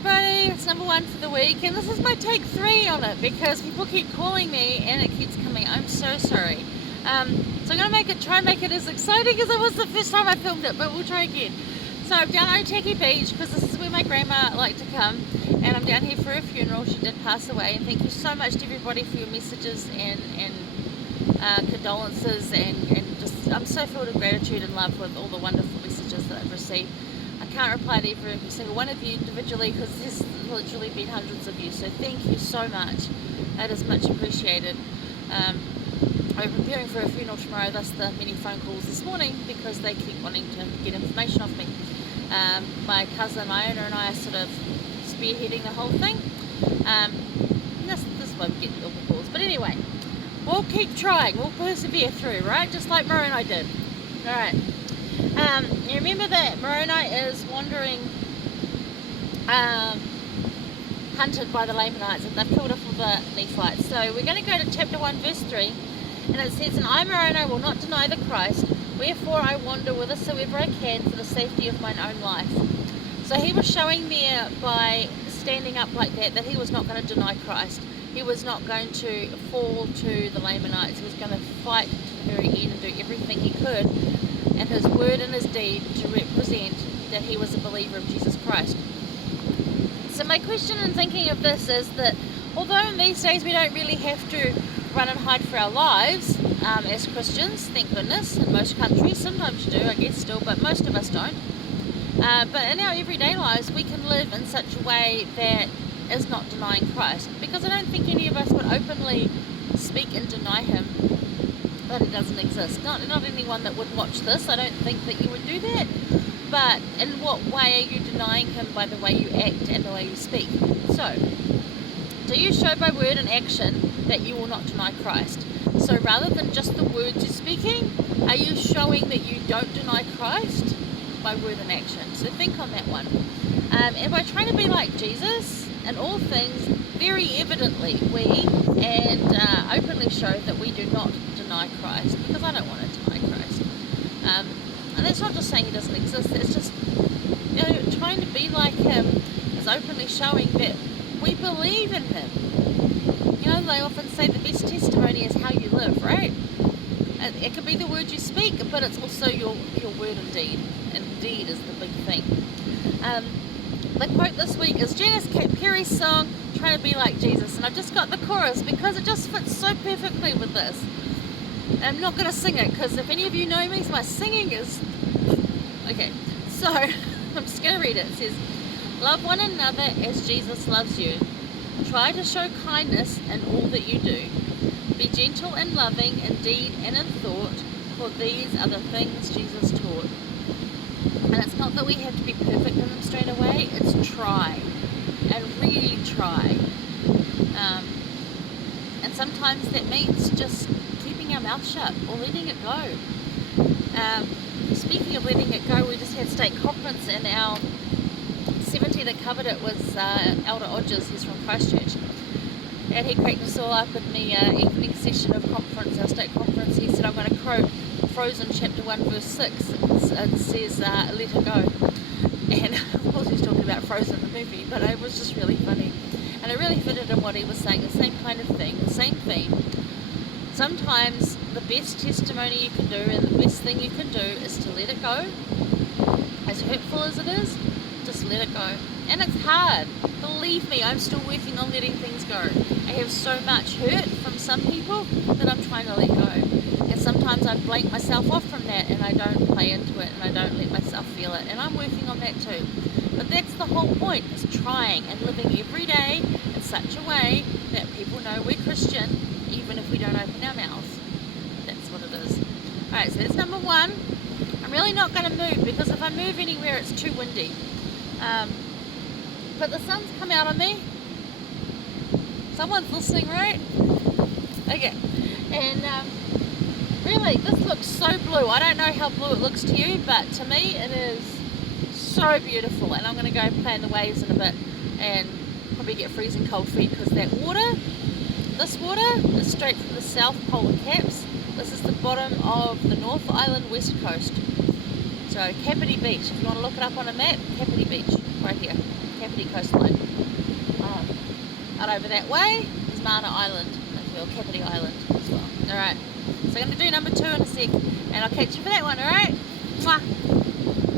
everybody, it's number 1 for the week, and this is my take 3 on it because people keep calling me and it keeps coming. I'm so sorry. So I'm going to try and make it as exciting as it was the first time I filmed it, but we'll try again. So I'm down at Otaki Beach because this is where my grandma liked to come, and I'm down here for a funeral. She did pass away, and thank you so much to everybody for your messages and condolences, and just I'm so filled with gratitude and love with all the wonderful messages that I've received. I can't reply to every single one of you individually because there's literally been hundreds of you, so thank you so much. That is much appreciated. I'm preparing for a funeral tomorrow, thus the many phone calls this morning because they keep wanting to get information off me. My cousin, my owner, and I are sort of spearheading the whole thing. This is why we get all the calls. But anyway, we'll keep trying, we'll persevere through, right? Just like Moroni did. Alright. You remember that Moroni is wandering, hunted by the Lamanites, and they've killed off all the Nephites. So we're going to go to chapter 1 verse 3, and it says, "And I, Moroni, will not deny the Christ, wherefore I wander whithersoever I can for the safety of mine own life." So he was showing there by standing up like that he was not going to deny Christ. He was not going to fall to the Lamanites. He was going to fight to the very end and do everything he could, and his word and his deed to represent that he was a believer of Jesus Christ. So my question in thinking of this is that although in these days we don't really have to run and hide for our lives as Christians, thank goodness, in most countries, sometimes you do, I guess still, but most of us don't. But in our everyday lives we can live in such a way that is not denying Christ, because I don't think any of us would openly speak and deny him, that it doesn't exist. Not anyone that would watch this, I don't think that you would do that. But in what way are you denying him? By the way you act and the way you speak. So, do you show by word and action that you will not deny Christ? So rather than just the words you're speaking, are you showing that you don't deny Christ by word and action? So think on that one. And by trying to be like Jesus in all things, very evidently we openly show that we do not deny Christ, because I don't want to deny Christ. And that's not just saying he doesn't exist, it's just, you know, trying to be like him is openly showing that we believe in him. You know, they often say the best testimony is how you live, right? It could be the words you speak, but it's also your word and deed. And deed is the big thing. The quote this week is Janice Perry's song, "Trying to Be Like Jesus," and I've just got the chorus because it just fits so perfectly with this. I'm not going to sing it because if any of you know me, my singing is... Okay, so I'm just going to read it. It says, "Love one another as Jesus loves you. Try to show kindness in all that you do. Be gentle and loving in deed and in thought, for these are the things Jesus taught." And it's not that we have to be perfect in them straight away, it's try, and really try. And sometimes that means just keeping our mouth shut or letting it go. Speaking of letting it go, we just had state conference, and our 70 that covered it was Elder Odgers. He's from Christchurch, and he cracked us all up in the evening session of conference, our state conference. He said, "I'm going to quote Frozen chapter 1 verse 6. It says, 'Let her go.'" And of course he's talking about Frozen the movie, but it was just really funny, and it really fitted in what he was saying, the same kind of thing, the same theme. Sometimes the best testimony you can do and the best thing you can do is to let it go. As hurtful as it is, just let it go. And it's hard, believe me, I'm still working on letting things go. I have so much hurt from some people that I'm trying to let go. And sometimes I blank myself off from that and I don't play into it and I don't let myself feel it. And I'm working on that too. But that's the whole point, is trying and living every day in such a way that people know we're Christian, even if we don't open our mouths. That's what it is. Alright, so that's number 1. I'm really not going to move, because if I move anywhere it's too windy. But the sun's come out on me. Someone's listening, right? Okay. And really, this looks so blue. I don't know how blue it looks to you, but to me it is so beautiful. And I'm going to go play in the waves in a bit and probably get freezing cold feet, because that water, this water is straight from the South Polar Caps. This is the bottom of the North Island West Coast. So Kapiti Beach, if you want to look it up on a map, Kapiti Beach, right here. Kapiti coastline. Out over that way is Mana Island, or Kapiti Island as well. Alright, so I'm going to do number 2 in a sec, and I'll catch you for that one, alright? Mwah!